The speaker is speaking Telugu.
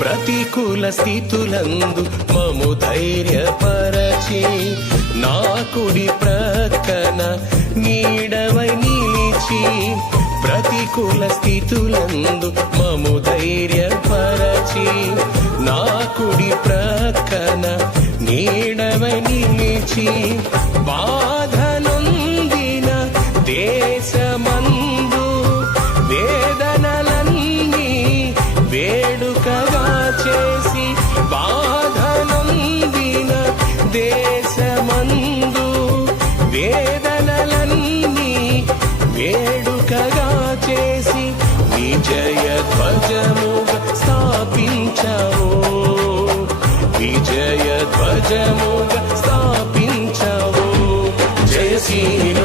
ప్రతికూల స్థితులందు మము ధైర్యపరచి నా కుడి ప్రక్కన నీడవై నిలిచి ప్రతికూల స్థితులందు మము ధైర్యపరచి నా కుడి ప్రక్కన నీడవై నిలిచి బాధనొందిన దేశమందు వేదనలన్నీ వేడుకగా చేసి బాధనొందిన దేశమందు వేదనలన్నీ వేడుకగా చేసి విజయ ధ్వజముగా స్థాపించావు విజయ ధ్వజముగా స్థాపించావు జయశీల